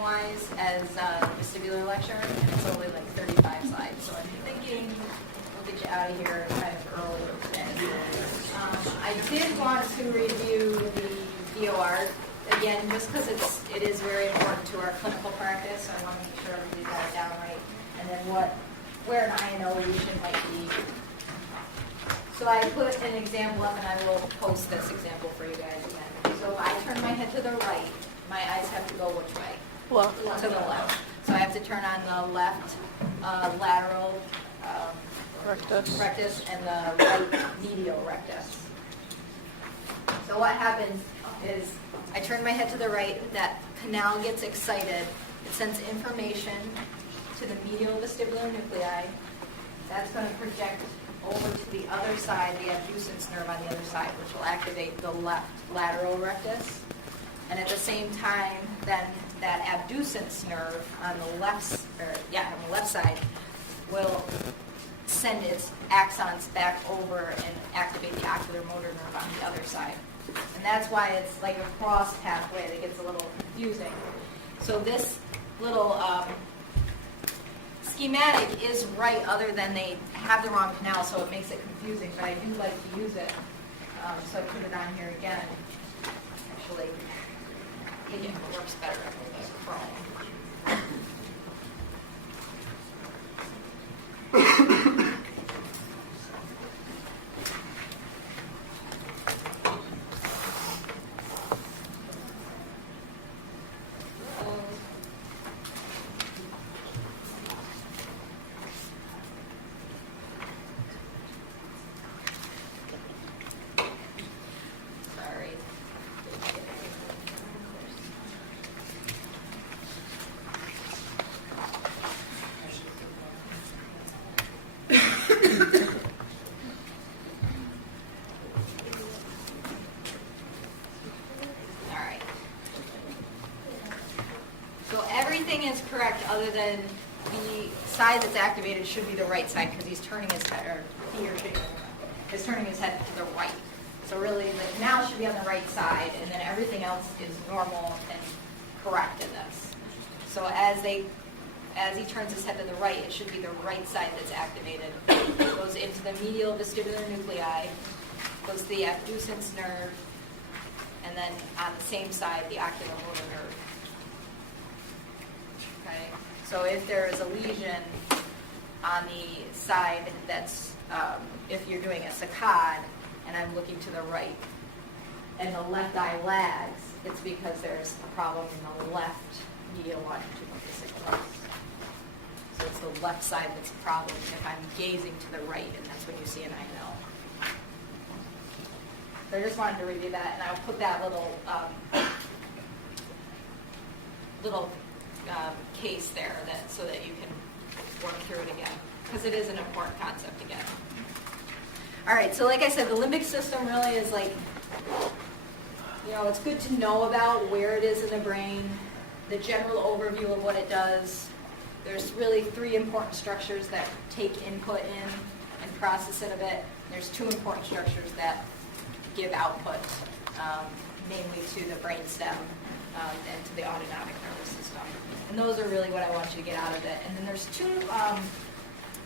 time-wise as vestibular lecture, and it's only like 35 slides. So I'm thinking we'll get you out of here kind of early today. I did want to review the DOR again, just because it is very important to our clinical practice. So I want to make sure everybody got it down right, and then where an INO lesion might be. So I put an example up, and I will post this example for you guys again. So if I turn my head to the right, my eyes have to go which way? Well, To the left. So I have to turn on the left lateral rectus and the right medial rectus. So what happens is I turn my head to the right, that canal gets excited, it sends information to the medial vestibular nuclei. That's going to project over to the other side, the abducens nerve on the other side, which will activate the left lateral rectus. And at the same time, then that abducens nerve on the left side will send its axons back over and activate the ocular motor nerve on the other side. And that's why it's like a cross pathway that gets a little confusing. So this little schematic is right, other than they have the wrong canal, so it makes it confusing, but I do like to use it. So I put it on here again. Actually, I think it works better if we use Chrome. Sorry. All right. So everything is correct other than the side that's activated should be the right side, because he's turning his head, or he or she is turning his head to the right. So really the canal should be on the right side, and then everything else is normal and correct in this. So as he turns his head to the right, it should be the right side that's activated. It goes into the medial vestibular nuclei, goes to the abducens nerve, and then on the same side, the ocular motor nerve. Okay? So if there is a lesion on the side that's, if you're doing a saccade, and I'm looking to the right, and the left eye lags, it's because there's a problem in the left medial longitudinal fasciculus. So it's the left side that's a problem if I'm gazing to the right, and that's when you see an INO. So I just wanted to review that, and I'll put that little case there so that you can work through it again, because it is an important concept again. All right, so like I said, the limbic system really is like, it's good to know about where it is in the brain, the general overview of what it does. There's really 3 important structures that take input in and process it a bit. There's 2 important structures that give output, namely to the brainstem and to the autonomic nervous system. And those are really what I want you to get out of it. And then there's 2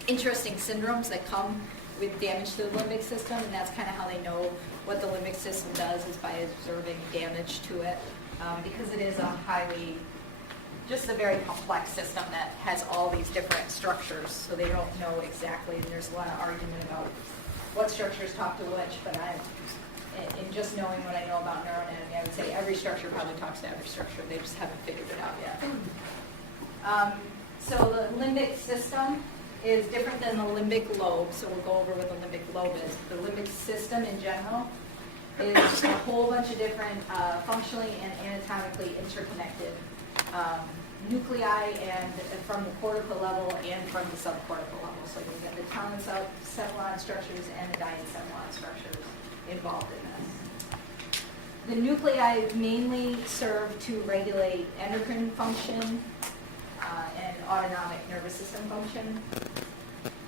interesting syndromes that come with damage to the limbic system, and that's kind of how they know what the limbic system does, is by observing damage to it, because it is just a very complex system that has all these different structures, so they don't know exactly, and there's a lot of argument about what structures talk to which, but in just knowing what I know about neuroanatomy, I would say every structure probably talks to every structure, they just haven't figured it out yet. So the limbic system is different than the limbic lobe, so we'll go over what the limbic lobe is. The limbic system in general is a whole bunch of different functionally and anatomically interconnected nuclei, and from the cortical level and from the subcortical level. So you get the tonsilline structures and the diencephalon structures involved in this. The nuclei mainly serve to regulate endocrine function and autonomic nervous system function.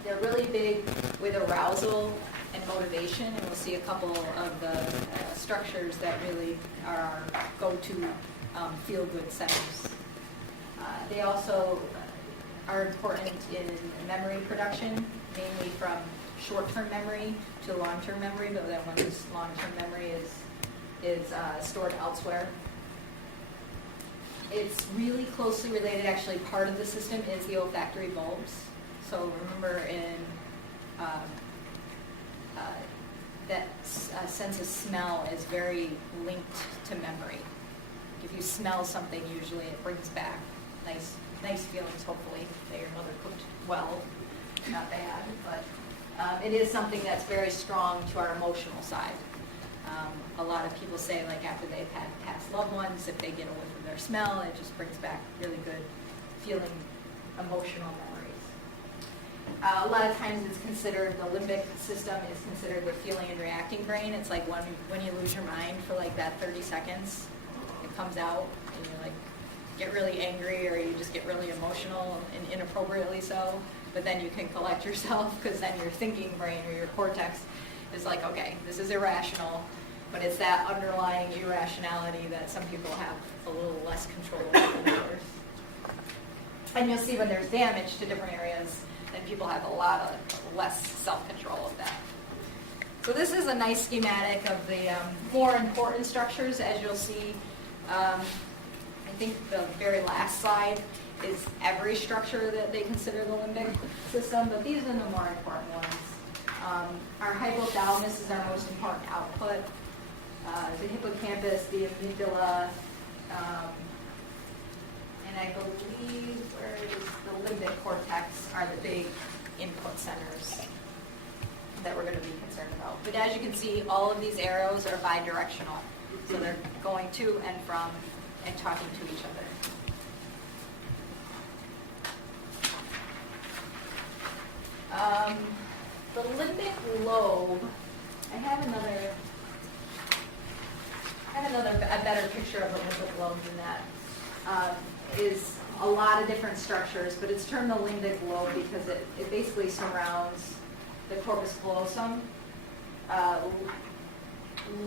They're really big with arousal and motivation, and we'll see a couple of the structures that really are our go-to feel-good centers. They also are important in memory production, mainly from short-term memory to long-term memory, but then when this long-term memory is stored elsewhere. It's really closely related, actually part of the system is the olfactory bulbs. So remember that sense of smell is very linked to memory. If you smell something, usually it brings back nice feelings, hopefully, that your mother cooked well, not bad, but it is something that's very strong to our emotional side. A lot of people say, like, after they've had past loved ones, if they get a whiff of their smell, it just brings back really good feeling, emotional memories. A lot of times it's considered, the limbic system is considered the feeling and reacting brain. It's like when you lose your mind for like that 30 seconds, it comes out and you like get really angry or you just get really emotional and inappropriately so, but then you can collect yourself because then your thinking brain or your cortex is like, okay, this is irrational, but it's that underlying irrationality that some people have a little less control over than others. And you'll see when there's damage to different areas, then people have a lot of less self-control of that. So this is a nice schematic of the more important structures, as you'll see. I think the very last slide is every structure that they consider the limbic system, but these are the more important ones. Our hypothalamus is our most important output. The hippocampus, the amygdala, and I believe where is the limbic cortex are the big input centers that we're going to be concerned about. But as you can see, all of these arrows are bidirectional. So they're going to and from and talking to each other. The limbic lobe, I have a better picture of the limbic lobe than that. Is a lot of different structures, but it's termed the limbic lobe because it basically surrounds the corpus callosum.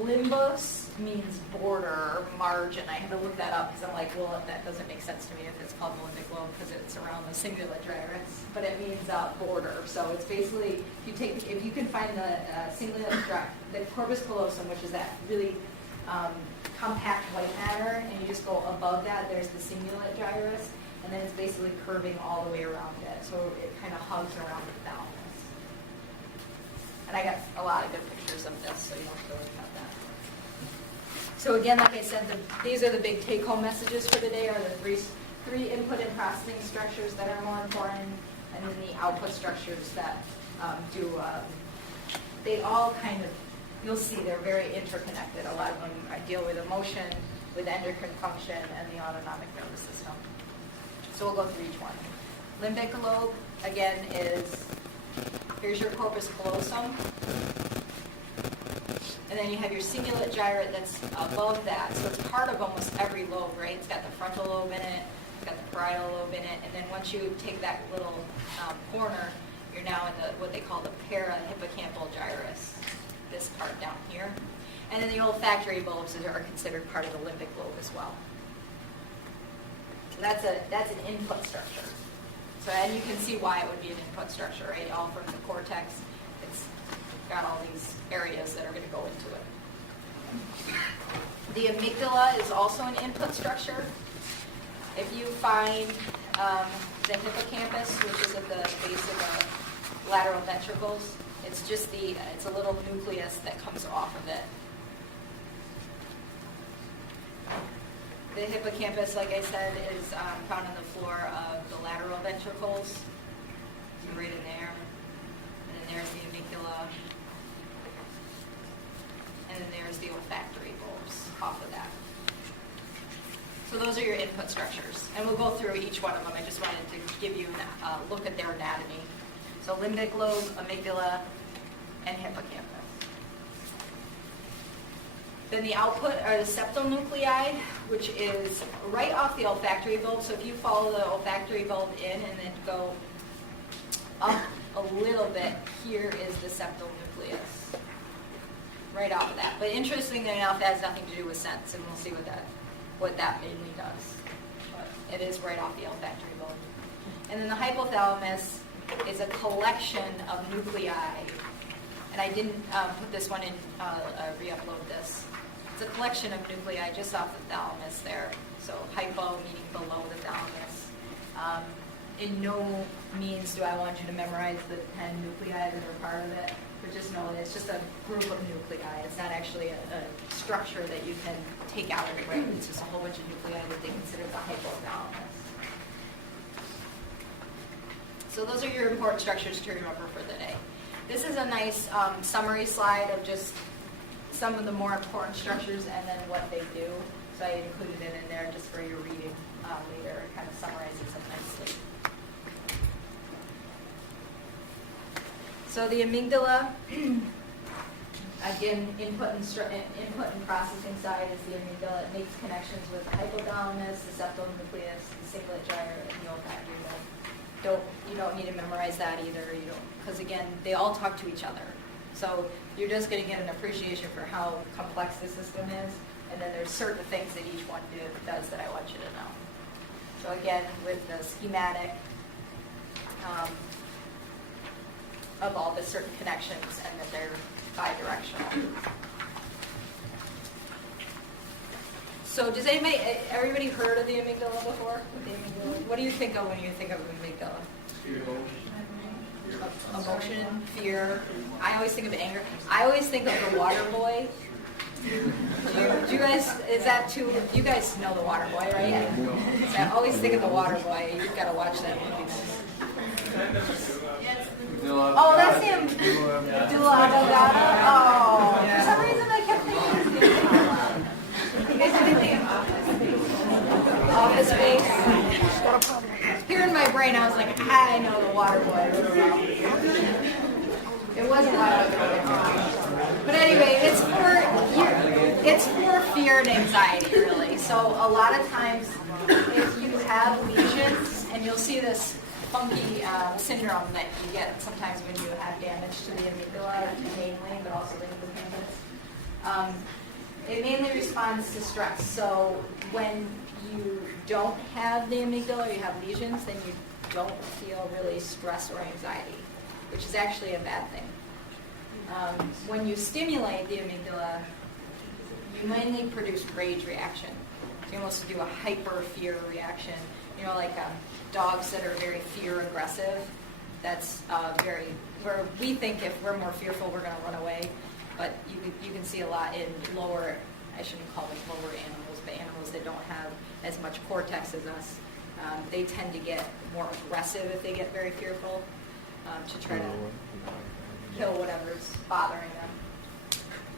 Limbus means border, margin. I had to look that up because I'm like, well, that doesn't make sense to me if it's called the limbic lobe because it's around the cingulate gyrus, but it means border. So it's basically, if you can find the cingulate gyrus, the corpus callosum, which is that really compact white matter, and you just go above that, there's the cingulate gyrus, and then it's basically curving all the way around it. So it kind of hugs around the thalamus. And I got a lot of good pictures of this, so you don't have to worry about that. So again, like I said, these are the big take-home messages for the day, are the three input and processing structures that are more important, and then the output structures that they all kind of, you'll see they're very interconnected. A lot of them deal with emotion, with endocrine function, and the autonomic nervous system. So we'll go through each one. Limbic lobe, again, here's your corpus callosum. And then you have your cingulate gyrate that's above that. So it's part of almost every lobe, right? It's got the frontal lobe in it, it's got the parietal lobe in it, and then once you take that little corner, you're now in what they call the parahippocampal gyrus, this part down here. And then the olfactory bulbs are considered part of the limbic lobe as well. So that's an input structure. So, and you can see why it would be an input structure, right? All from the cortex. It's got all these areas that are going to go into it. The amygdala is also an input structure. If you find the hippocampus, which is at the base of the lateral ventricles, it's a little nucleus that comes off of it. The hippocampus, like I said, is found on the floor of the lateral ventricles. So right in there. And then there's the amygdala. And then there's the olfactory bulbs off of that. So those are your input structures. And we'll go through each one of them. I just wanted to give you a look at their anatomy. So limbic lobe, amygdala, and hippocampus. Then the output are the septal nuclei, which is right off the olfactory bulb. So if you follow the olfactory bulb in and then go up a little bit, here is the septal nucleus. Right off of that. But interestingly enough, it has nothing to do with sense, and we'll see what that mainly does. But It is right off the olfactory bulb. And then the hypothalamus is a collection of nuclei. And I didn't put this one in, re-upload this. It's a collection of nuclei just off the thalamus there. So hypo meaning below the thalamus. In no means do I want you to memorize the 10 nuclei that are part of it, but just know that it's just a group of nuclei. It's not actually a structure that you can take out of the brain. It's just a whole bunch of nuclei that they consider the hypothalamus. So those are your important structures to remember for the day. This is a nice summary slide of just some of the more important structures and then what they do. So I included it in there just for your reading later. It kind of summarizes it nicely. So the amygdala, again, input and processing side is the amygdala. It makes connections with the hypothalamus, the septal nucleus, the cingulate gyre, and the olfactory bulb. You don't need to memorize that either, because again, they all talk to each other. So you're just going to get an appreciation for how complex the system is, and then there's certain things that each one does that I want you to know. So again, with the schematic of all the certain connections, and that they're bidirectional. So does everybody heard of the amygdala before? What do you think of when you think of amygdala? Emotion, fear. I always think of anger. I always think of the water boy. Do you guys, is that too, you guys know the water boy, right? So I always think of the water boy. You've got to watch that movie. Oh, that's him. Oh, for some reason I kept thinking you guys have anything in Office Space? Here in my brain, I was like, I know the water boy. It wasn't while ago. But anyway, it's for fear and anxiety, really. So a lot of times, if you have lesions, and you'll see this funky syndrome that you get sometimes when you have damage to the amygdala, mainly, but also the hippocampus. It mainly responds to stress. So when you don't have the amygdala, or you have lesions, then you don't feel really stress or anxiety, which is actually a bad thing. When you stimulate the amygdala, you mainly produce rage reaction. So you almost do a hyper fear reaction. Like dogs that are very fear aggressive. That's where we think if we're more fearful, we're going to run away. But you can see a lot in lower, I shouldn't call them lower animals, but animals that don't have as much cortex as us. They tend to get more aggressive if they get very fearful to try to kill whatever's bothering them.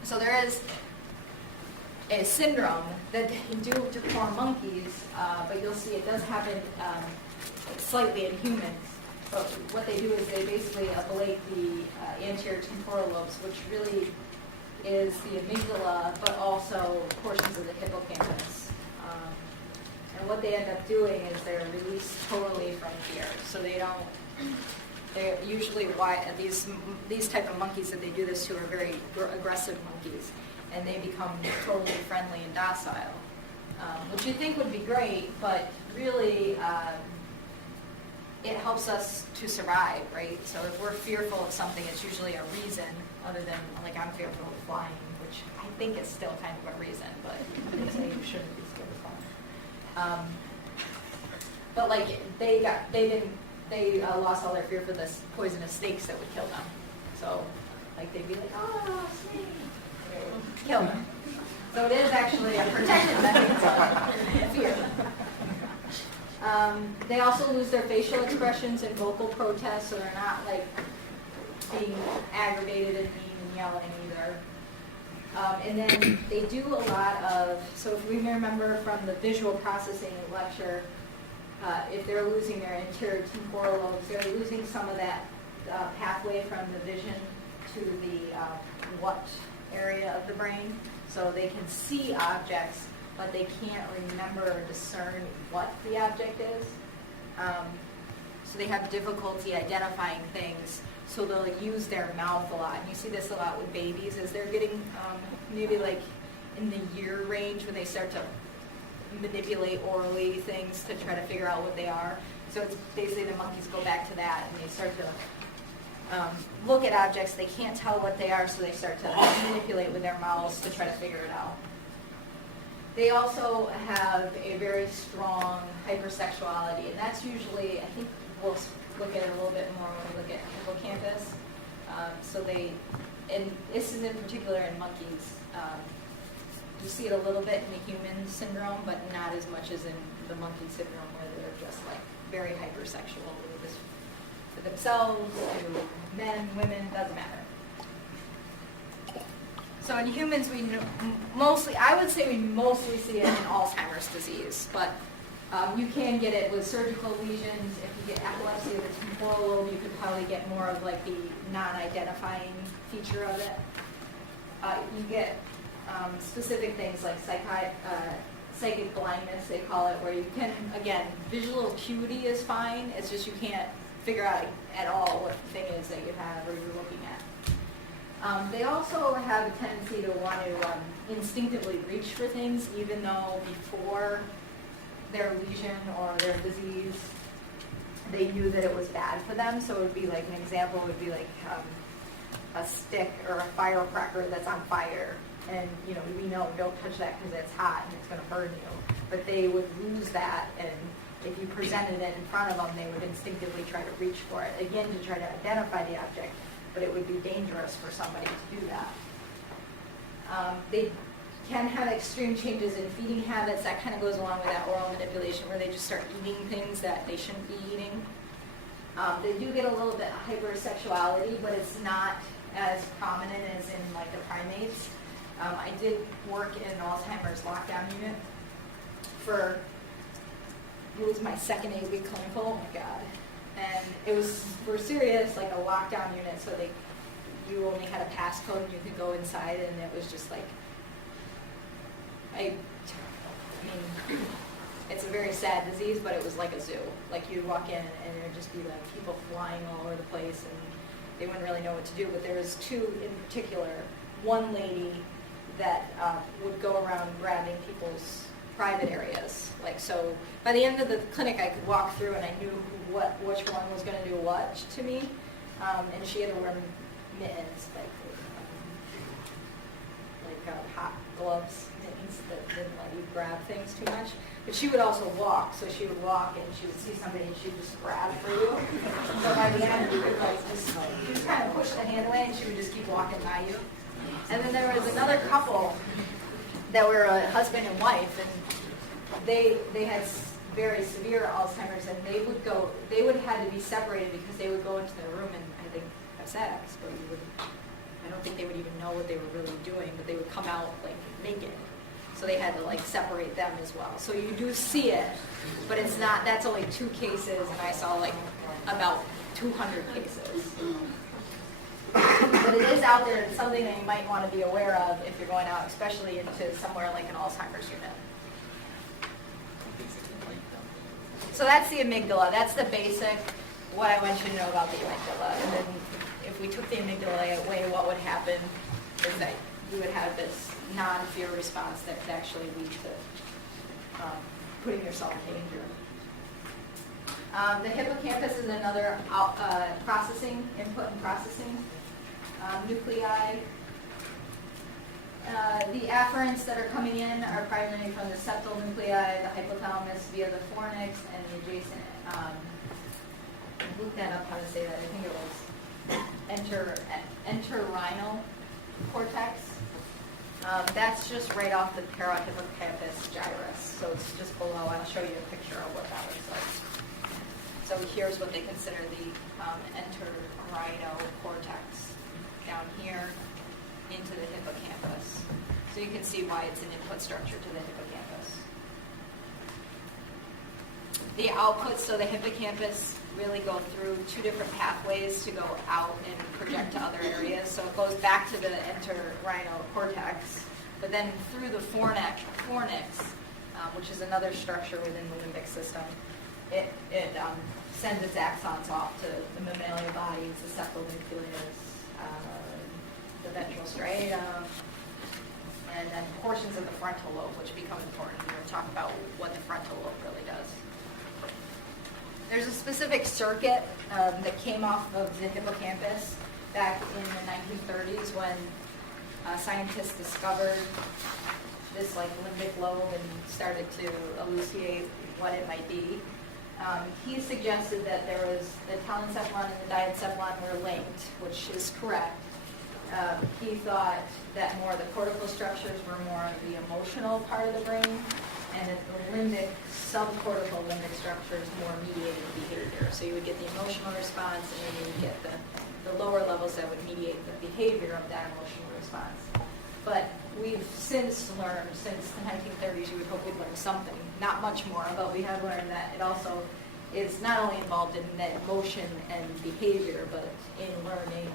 So there is a syndrome that they do to poor monkeys, but you'll see it does happen slightly in humans. But what they do is they basically ablate the anterior temporal lobes, which really is the amygdala, but also portions of the hippocampus. And what they end up doing is they're released totally from fear. So they're usually these type of monkeys that they do this to are very aggressive monkeys, and they become totally friendly and docile, which you think would be great, but really it helps us to survive, right? So if we're fearful of something, it's usually a reason, other than like I'm fearful of flying, which I think is still kind of a reason, but I'm going to say you shouldn't be scared of flying. But like they lost all their fear for this poisonous snakes that would kill them. So like they'd be like, oh, snake. Kill them. So it is actually a protective mechanism of fear. They also lose their facial expressions and vocal protests, so they're not like being aggravated and mean and yelling either. And then they do a lot of, so if we remember from the visual processing lecture, if they're losing their anterior temporal lobes, they're losing some of that pathway from the vision to the what area of the brain. So they can see objects, but they can't remember or discern what the object is. So they have difficulty identifying things, so they'll use their mouth a lot. And you see this a lot with babies as they're getting maybe like in the year range when they start to manipulate orally things to try to figure out what they are. So it's basically the monkeys go back to that and they start to look at objects. They can't tell what they are, so they start to manipulate with their mouths to try to figure it out. They also have a very strong hypersexuality, and that's usually, I think we'll look at it a little bit more when we look at hippocampus. And this is in particular in monkeys. You see it a little bit in the human syndrome, but not as much as in the monkey syndrome, where they're just like very hypersexual, just for themselves, to men, women, doesn't matter. So in humans, we mostly, I would say we mostly see it in Alzheimer's disease, but you can get it with surgical lesions. If you get epilepsy of the temporal lobe, you could probably get more of like the non-identifying feature of it. You get specific things like psychic blindness, they call it, where you can, again, visual acuity is fine, it's just you can't figure out at all what the thing is that you have or you're looking at. They also have a tendency to want to instinctively reach for things, even though before their lesion or their disease, they knew that it was bad for them. So it would be like, an example would be like a stick or a firecracker that's on fire. And, you know, we know don't touch that because it's hot and it's going to burn you. But they would lose that, and if you presented it in front of them, they would instinctively try to reach for it, again, to try to identify the object, but it would be dangerous for somebody to do that. They can have extreme changes in feeding habits. That kind of goes along with that oral manipulation, where they just start eating things that they shouldn't be eating. They do get a little bit of hypersexuality, but it's not as prominent as in like the primates. I did work in an Alzheimer's lockdown unit it was my second 8-week clinical, oh my God. And it was for serious, like a lockdown unit, so you only had a passcode and you could go inside, and it was just like, I mean, it's a very sad disease, but it was like a zoo. Like you'd walk in and there'd just be like people flying all over the place, and they wouldn't really know what to do. But there was two in particular. One lady that would go around grabbing people's private areas. Like, so by the end of the clinic, I could walk through and I knew which one was going to do what to me. And she had to wear mittens, like hot gloves, mittens that didn't let you grab things too much. But she would also walk, so she would walk and she would see somebody and she would just grab for you. So by the end, you could just kind of push the hand away and she would just keep walking by you. And then there was another couple that were a husband and wife, and they had very severe Alzheimer's, and they would have to be separated because they would go into their room and I think have sex, but I don't think they would even know what they were really doing, but they would come out like naked. So they had to like separate them as well. So you do see it, but it's not, that's only 2 cases, and I saw like about 200 cases. But it is out there. It's something that you might want to be aware of if you're going out, especially into somewhere like an Alzheimer's unit. So that's the amygdala. That's the basic, what I want you to know about the amygdala. And then if we took the amygdala away, what would happen is that you would have this non-fear response that could actually lead to putting yourself in danger. The hippocampus is another processing, input and processing nuclei. The afferents that are coming in are primarily from the septal nuclei, the hypothalamus via the fornix, and the adjacent, look that up how to say that, I think it was entorhinal cortex. That's just right off the parahippocampus gyrus, so it's just below. I'll show you a picture of what that looks like. So here's what they consider the entorhinal cortex down here into the hippocampus. So you can see why it's an input structure to the hippocampus. The outputs, so the hippocampus really go through 2 different pathways to go out and project to other areas. So it goes back to the entorhinal cortex, but then through the fornix, which is another structure within the limbic system, it sends its axons off to the mammalia bodies, the septal nucleus, the ventral striatum, and then portions of the frontal lobe, which become important. We'll talk about what the frontal lobe really does. There's a specific circuit that came off of the hippocampus back in the 1930s when scientists discovered this like limbic lobe and started to elucidate what it might be. He suggested that there was the telencephalon and the diencephalon were linked, which is correct. He thought that more of the cortical structures were more of the emotional part of the brain, and that the limbic, subcortical limbic structures more mediated behavior. So you would get the emotional response, and then you would get the lower levels that would mediate the behavior of that emotional response. But we've since learned, since the 1930s, you would hope we'd learn something, not much more, but we have learned that it also is not only involved in that emotion and behavior, but in learning,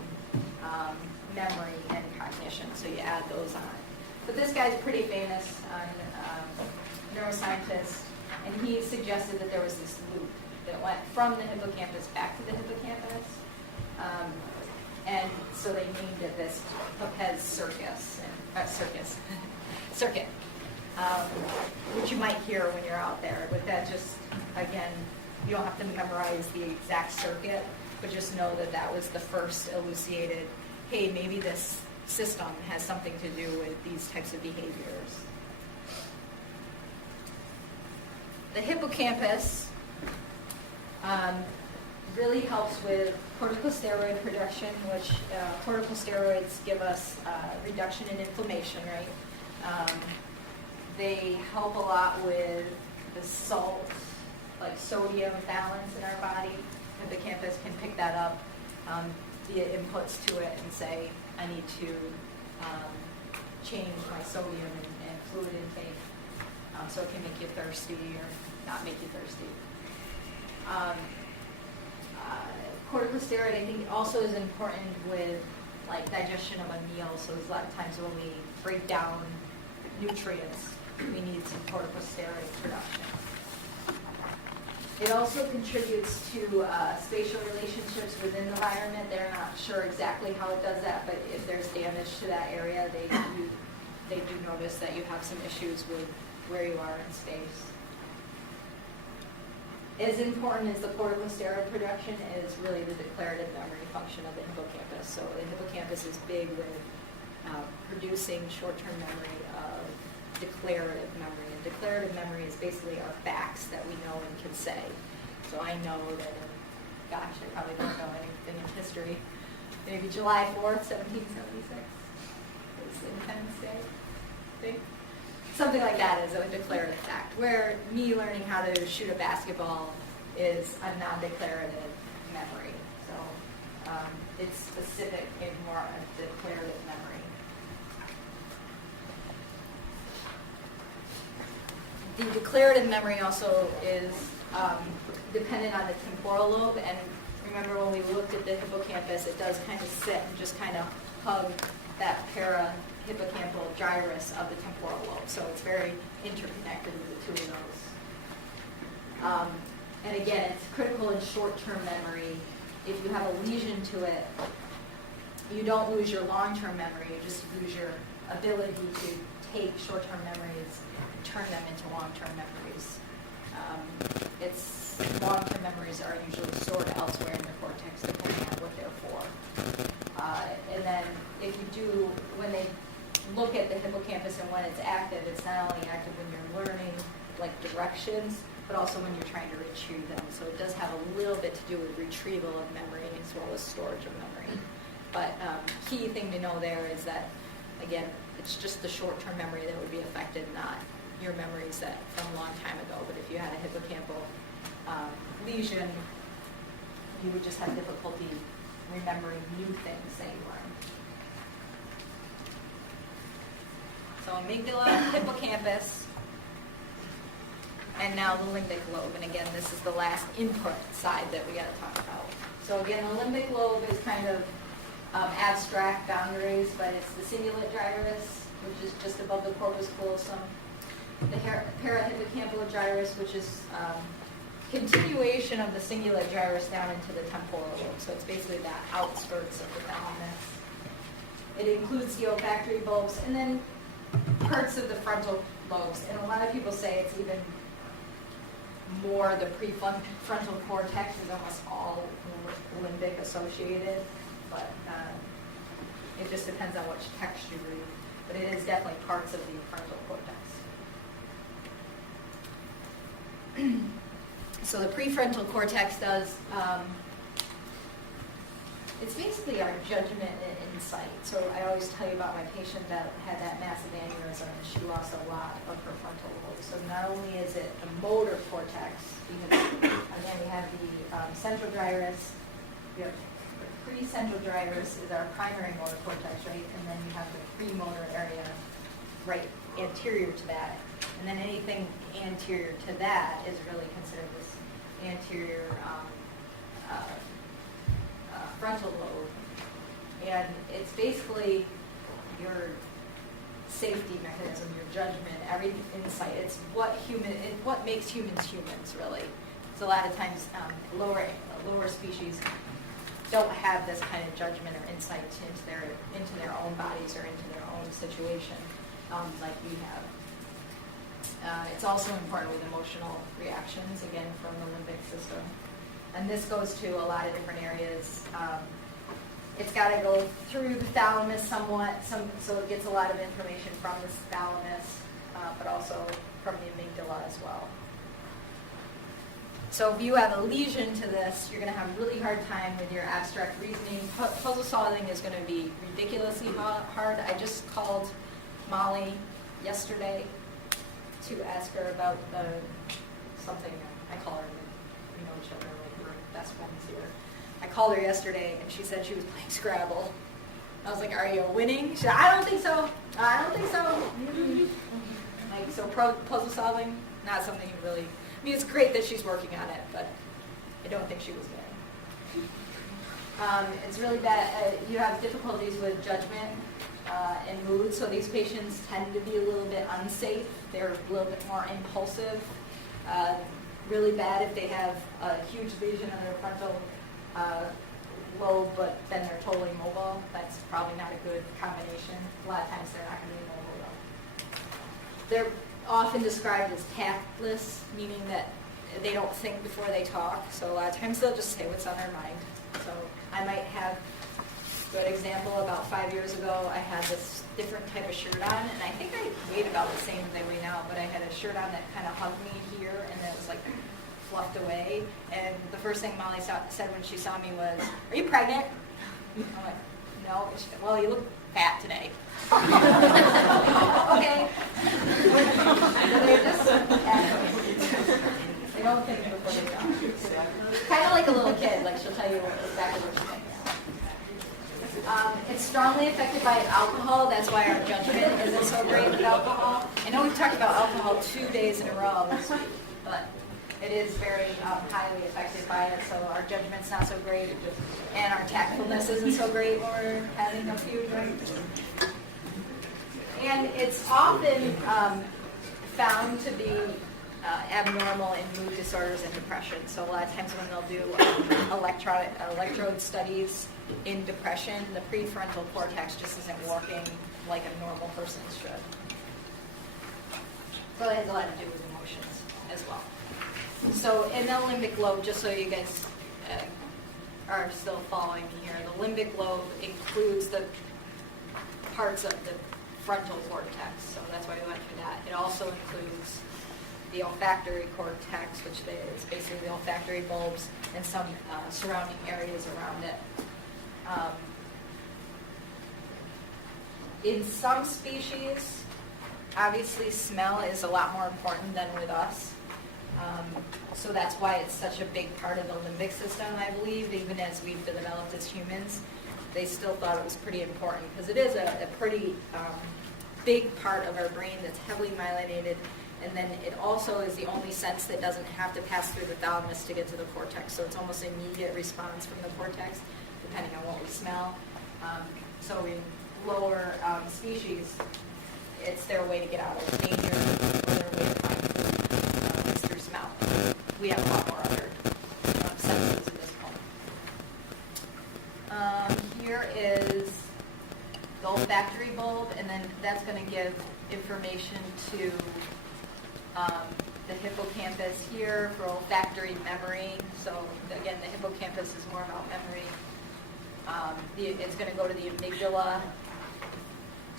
memory, and cognition. So you add those on. But this guy's pretty famous neuroscientist, and he suggested that there was this loop that went from the hippocampus back to the hippocampus. And so they named it this Papez circuit, which you might hear when you're out there. But that just, again, you don't have to memorize the exact circuit, but just know that that was the first elucidated, hey, maybe this system has something to do with these types of behaviors. The hippocampus really helps with corticosteroid production, which corticosteroids give us reduction in inflammation, right? They help a lot with the salt, like sodium balance in our body. Hippocampus can pick that up via inputs to it and say, I need to change my sodium and fluid intake, so it can make you thirsty or not make you thirsty. Corticosteroid, I think, also is important with like digestion of a meal. So there's a lot of times when we break down nutrients, we need some corticosteroid production. It also contributes to spatial relationships within the environment. They're not sure exactly how it does that, but if there's damage to that area, they do notice that you have some issues with where you are in space. As important as the corticosteroid production is really the declarative memory function of the hippocampus. So the hippocampus is big with producing short-term memory of declarative memory. And declarative memory is basically our facts that we know and can say. So I know that, gosh, I probably don't know anything in history. Maybe July 4th, 1776 is Independence Day, I think. Something like that is a declarative fact, where me learning how to shoot a basketball is a non-declarative memory. So it's specific in more a declarative memory. The declarative memory also is dependent on the temporal lobe, and remember when we looked at the hippocampus, it does kind of sit and just kind of hug that hippocampal gyrus of the temporal lobe. So it's very interconnected with the two of those. And again, it's critical in short-term memory. If you have a lesion to it, you don't lose your long-term memory, you just lose your ability to take short-term memories and turn them into long-term memories. Long-term memories are usually stored elsewhere in the cortex, depending on what they're for. And then if you do, when they look at the hippocampus and when it's active, it's not only active when you're learning like directions, but also when you're trying to retrieve them. So it does have a little bit to do with retrieval of memory as well as storage of memory. But key thing to know there is that, again, it's just the short-term memory that would be affected, not your memories that from a long time ago. But if you had a hippocampal lesion, you would just have difficulty remembering new things that you learned. So amygdala, hippocampus, and now the limbic lobe. And again, this is the last input side that we got to talk about. So again, the limbic lobe is kind of abstract boundaries, but it's the cingulate gyrus, which is just above the corpus callosum. The parahippocampal gyrus, which is continuation of the cingulate gyrus down into the temporal lobe. So it's basically the outskirts of the thalamus. It includes the olfactory bulbs, and then parts of the frontal lobes, and a lot of people say it's even more the prefrontal cortex is almost all limbic associated, but it just depends on which text you read. But it is definitely parts of the frontal cortex. So the prefrontal cortex does, it's basically our judgment and insight. So I always tell you about my patient that had that massive aneurysm and she lost a lot of her frontal lobe. So not only is it the motor cortex, because again we have the central gyrus, we have the precentral gyrus is our primary motor cortex, right? And then you have the premotor area right anterior to that. And then anything anterior to that is really considered this anterior frontal lobe. And it's basically your safety mechanism, your judgment, every insight. It's what makes humans humans, really. So a lot of times lower species don't have this kind of judgment or insight into their own bodies or into their own situation like we have. It's also important with emotional reactions, again, from the limbic system. And this goes to a lot of different areas. It's got to go through the thalamus somewhat, so it gets a lot of information from the thalamus, but also from the amygdala as well. So if you have a lesion to this, you're going to have a really hard time with your abstract reasoning. Puzzle solving is going to be ridiculously hard. I just called Molly yesterday to ask her about something. I call her, we know each other, like we're best friends here. I called her yesterday and she said she was playing Scrabble. I was like, are you winning? She said, I don't think so. I don't think so. Like, so puzzle solving, not something you really, I mean, it's great that she's working on it, but I don't think she was winning. It's really bad. You have difficulties with judgment and mood, so these patients tend to be a little bit unsafe. They're a little bit more impulsive. Really bad if they have a huge lesion on their frontal lobe, but then they're totally mobile. That's probably not a good combination. A lot of times they're not going to be mobile though. They're often described as tactless, meaning that they don't think before they talk. So a lot of times they'll just say what's on their mind. So I might have a good example. About 5 years ago, I had this different type of shirt on, and I think I weighed about the same as I weigh now, but I had a shirt on that kind of hugged me here, and then it was like fluffed away. And the first thing Molly said when she saw me was, "Are you pregnant?" I'm like, "No." And she said, "Well, you look fat today." Okay. So they're just they don't think before they talk. Kind of like a little kid, like she'll tell you exactly what she thinks. It's strongly affected by alcohol. That's why our judgment isn't so great with alcohol. I know we've talked about alcohol 2 days in a row this week, but it is very highly affected by it, so our judgment's not so great, and our tactfulness isn't so great when we're having a few drinks. And it's often found to be abnormal in mood disorders and depression. So a lot of times when they'll do electrode studies in depression, the prefrontal cortex just isn't working like a normal person should. So it has a lot to do with emotions as well. So in the limbic lobe, just so you guys are still following me here, the limbic lobe includes the parts of the frontal cortex, so that's why we went through that. It also includes the olfactory cortex, which is basically the olfactory bulbs and some surrounding areas around it. In some species, obviously smell is a lot more important than with us. So that's why it's such a big part of the limbic system, I believe, even as we've developed as humans. They still thought it was pretty important because it is a pretty big part of our brain that's heavily myelinated, and then it also is the only sense that doesn't have to pass through the thalamus to get to the cortex, so it's almost an immediate response from the cortex, depending on what we smell. So in lower species, it's their way to get out of danger, or their way to find food, is through smell. We have a lot more other senses at this point. Here is the olfactory bulb, and then that's going to give information to the hippocampus here for olfactory memory. So again, the hippocampus is more about memory. It's going to go to the amygdala.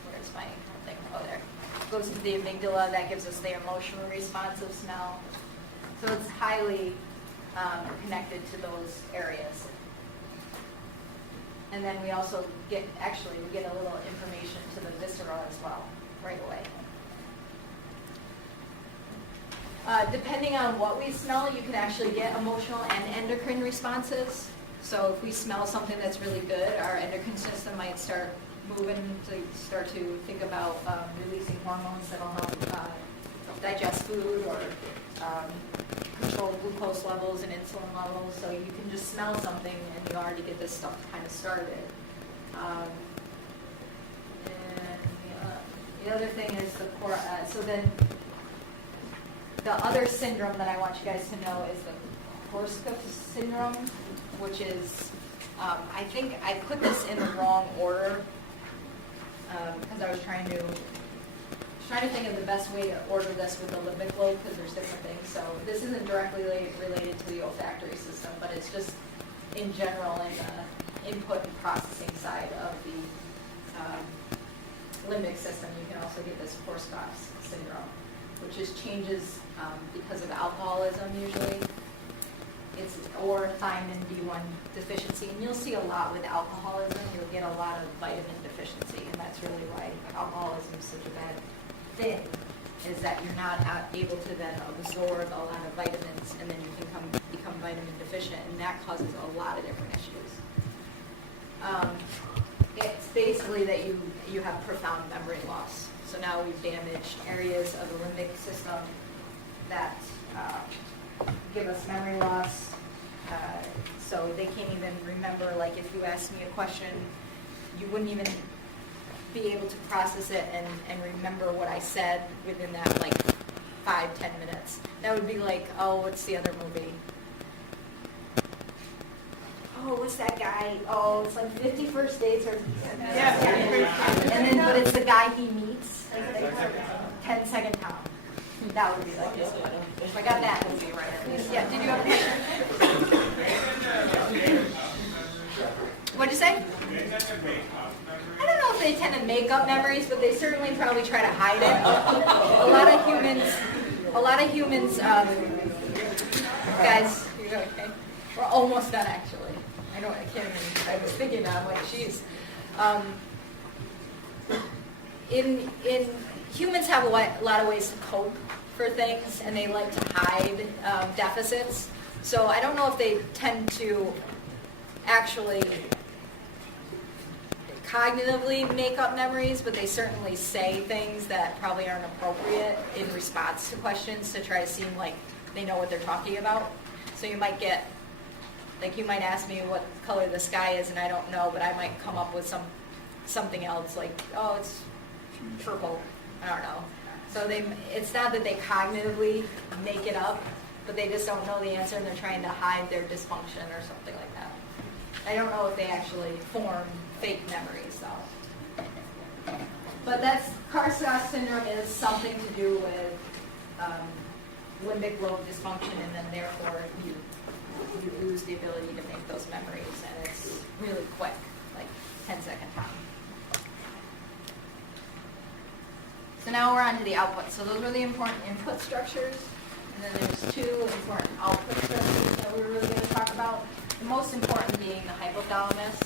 Where's my thing? Oh, there. It goes to the amygdala. That gives us the emotional response of smell. So it's highly connected to those areas. And then we also get a little information to the viscera as well, right away. Depending on what we smell, you can actually get emotional and endocrine responses. So if we smell something that's really good, our endocrine system might start moving to start to think about releasing hormones that'll help digest food or control glucose levels and insulin levels. So you can just smell something and you already get this stuff kind of started. And the other thing is so then the other syndrome that I want you guys to know is the Korsakoff syndrome, which is, I think I put this in the wrong order because I was trying to think of the best way to order this with the limbic lobe because there's different things. So this isn't directly related to the olfactory system, but it's just in general in the input and processing side of the limbic system. You can also get this Korsakoff syndrome, which is changes because of alcoholism usually. Or thiamine B1 deficiency, and you'll see a lot with alcoholism. You'll get a lot of vitamin deficiency, and that's really why alcoholism is such a bad thing, is that you're not able to then absorb a lot of vitamins, and then you can become vitamin deficient, and that causes a lot of different issues. It's basically that you have profound memory loss. So now we've damaged areas of the limbic system that give us memory loss. So they can't even remember, like if you asked me a question, you wouldn't even be able to process it and remember what I said within that like 5-10 minutes. That would be like, oh, what's the other movie? Oh, what's that guy? Oh, it's like 50 First Dates or and then but it's the guy he meets. 10-second Tom. That would be like it. If I got that, it would be right. Yeah, did you have a question? What'd you say? I don't know if they tend to make up memories, but they certainly probably try to hide it. A lot of humans, guys, you're okay? We're almost done actually. I can't even, I was thinking now, I'm like, geez. In humans have a lot of ways to cope for things, and they like to hide deficits. So I don't know if they tend to actually cognitively make up memories, but they certainly say things that probably aren't appropriate in response to questions to try to seem like they know what they're talking about. So you might get, like you might ask me what color the sky is, and I don't know, but I might come up with something else, like, oh, it's purple. I don't know. So it's not that they cognitively make it up, but they just don't know the answer and they're trying to hide their dysfunction or something like that. I don't know if they actually form fake memories though. But Korsakoff syndrome is something to do with limbic lobe dysfunction, and then therefore you lose the ability to make those memories, and it's really quick, like 10-second time. So now we're on to the output. So those were the important input structures, and then there's two important output structures that we're really going to talk about. The most important being the hypothalamus,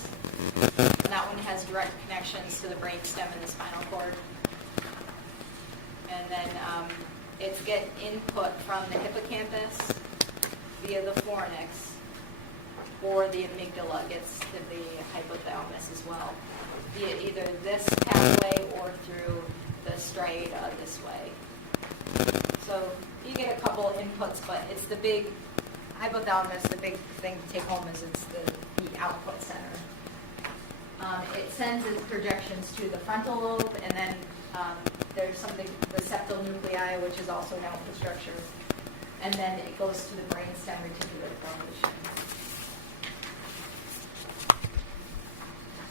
and that one has direct connections to the brainstem and the spinal cord. And then it's get input from the hippocampus via the fornix, or the amygdala gets to the hypothalamus as well, via either this pathway or through the striata this way. So you get a couple inputs, but it's the big hypothalamus. The big thing to take home is it's the output center. It sends its projections to the frontal lobe, and then there's something, the septal nuclei, which is also an output structure, and then it goes to the brainstem reticular formation.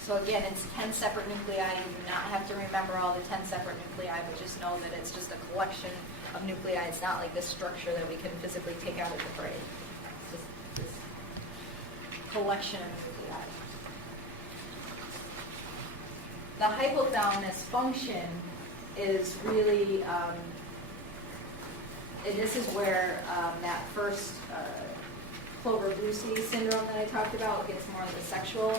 So So again, it's 10 separate nuclei. You do not have to remember all the 10 separate nuclei, but just know that it's just a collection of nuclei. It's not like this structure that we can physically take out of the brain. It's just this collection of nuclei. The hypothalamus function is really, and this is where that first Clover-Bucy syndrome that I talked about gets more of the sexual,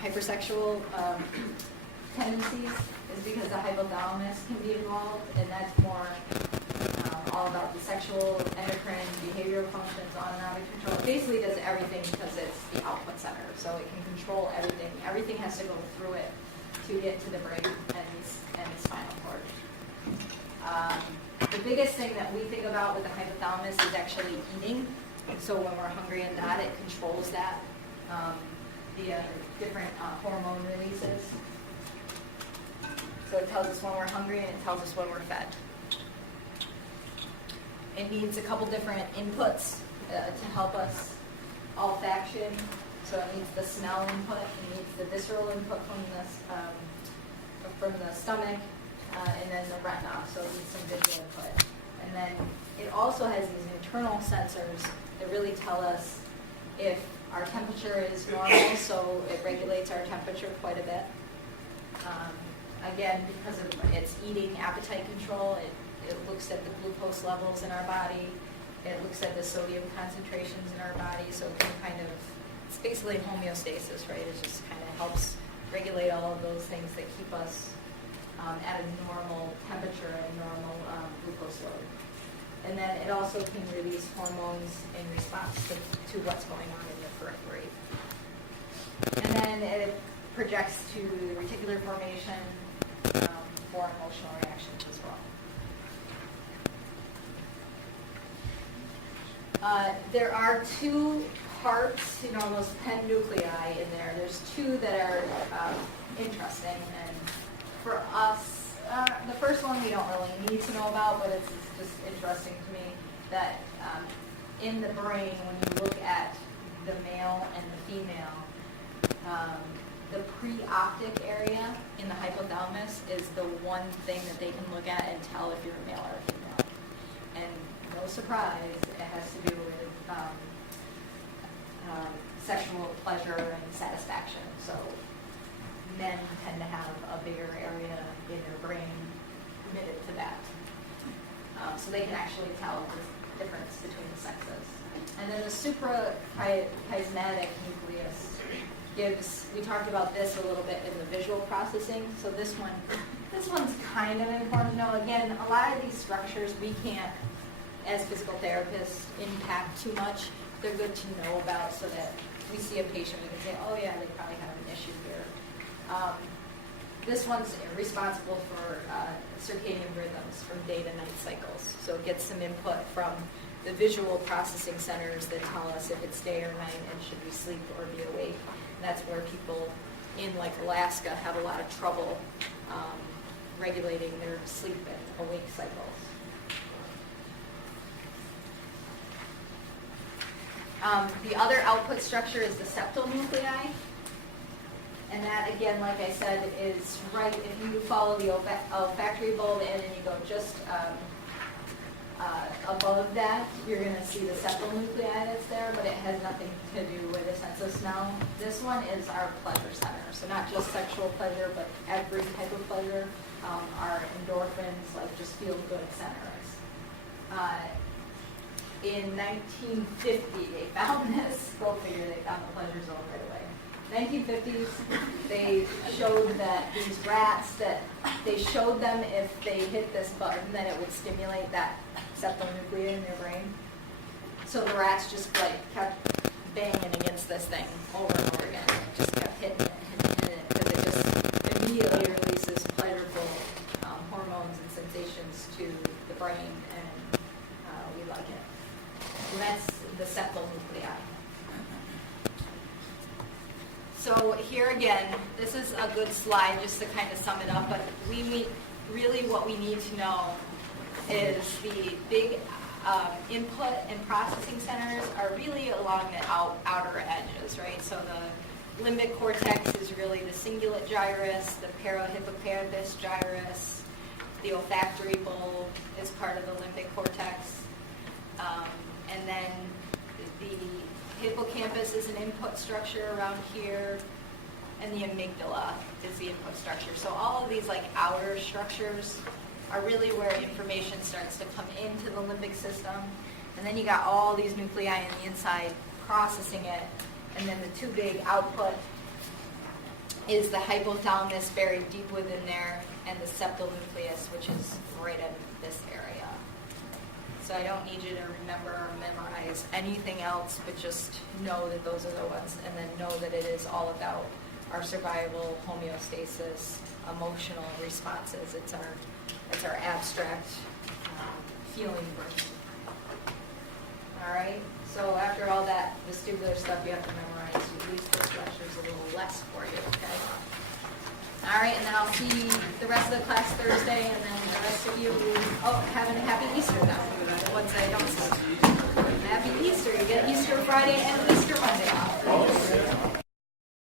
hypersexual tendencies, is because the hypothalamus can be involved, and that's more all about the sexual, endocrine, behavioral functions, autonomic control. It basically does everything because it's the output center, so it can control everything. Everything has to go through it to get to the brain and the spinal cord. The biggest thing that we think about with the hypothalamus is actually eating. So when we're hungry and that, it controls that via different hormone releases. So it tells us when we're hungry and it tells us when we're fed. It needs a couple different inputs to help us. Olfaction, so it needs the smell input, it needs the visceral input from the stomach, and then the retina, so it needs some visual input. And then it also has these internal sensors that really tell us if our temperature is normal, so it regulates our temperature quite a bit. Again, because of its eating appetite control, it looks at the glucose levels in our body, it looks at the sodium concentrations in our body, so it can kind of, it's basically homeostasis, right? It just kind of helps regulate all of those things that keep us at a normal temperature and normal glucose load. And then it also can release hormones in response to what's going on in your periphery. And then it projects to the reticular formation for emotional reactions as well. There are two parts, those 10 nuclei in there. There's two that are interesting, and for us, the first one we don't really need to know about, but it's just interesting to me that in the brain, when you look at the male and the female, the preoptic area in the hypothalamus is the one thing that they can look at and tell if you're a male or a female. And no surprise, it has to do with sexual pleasure and satisfaction. So men tend to have a bigger area in their brain committed to that. So they can actually tell the difference between the sexes. And then the suprachiasmatic nucleus gives, we talked about this a little bit in the visual processing. So this one's kind of important to know. Again, a lot of these structures we can't, as physical therapists, impact too much. They're good to know about so that we see a patient, we can say, oh yeah, they probably have an issue here. This one's responsible for circadian rhythms from day to night cycles. So it gets some input from the visual processing centers that tell us if it's day or night and should we sleep or be awake. And that's where people in like Alaska have a lot of trouble regulating their sleep and awake cycles. The other output structure is the septal nuclei. And that, again, like I said, is right, if you follow the olfactory bulb and then you go just above that, you're going to see the septal nuclei that's there, but it has nothing to do with a sense of smell. This one is our pleasure center. So not just sexual pleasure, but every type of pleasure. Our endorphins, like just feel-good centers. In 1950, they found this. Go figure, they found the pleasure zone right away. 1950s, they showed that these rats, that they showed them if they hit this button, that it would stimulate that septal nuclei in their brain. So the rats just kept banging against this thing over and over again. Just kept hitting it, because it just immediately releases pleasurable hormones and sensations to the brain, and we like it. And that's the septal nuclei. So here again, this is a good slide just to kind of sum it up, but really what we need to know is the big input and processing centers are really along the outer edges, right? So limbic cortex is really the cingulate gyrus, the parahippocampus gyrus, the olfactory bulb is part of the limbic cortex, and then the hippocampus is an input structure around here, and the amygdala is the input structure. So all of these like outer structures are really where information starts to come into the limbic system. And then you got all these nuclei on the inside processing it. And then the two big output is the hypothalamus buried deep within there, and the septal nucleus, which is right in this area. So I don't need you to remember or memorize anything else, but just know that those are the ones, and then know that it is all about our survival, homeostasis, emotional responses. It's our abstract feeling version. All right. So after all that vestibular stuff you have to memorize, at least this lecture's a little less for you. Okay. All right, and then I'll see the rest of the class Thursday, and then the rest of you, having a happy Easter now. Once I don't see you. Happy Easter. You get Easter Friday and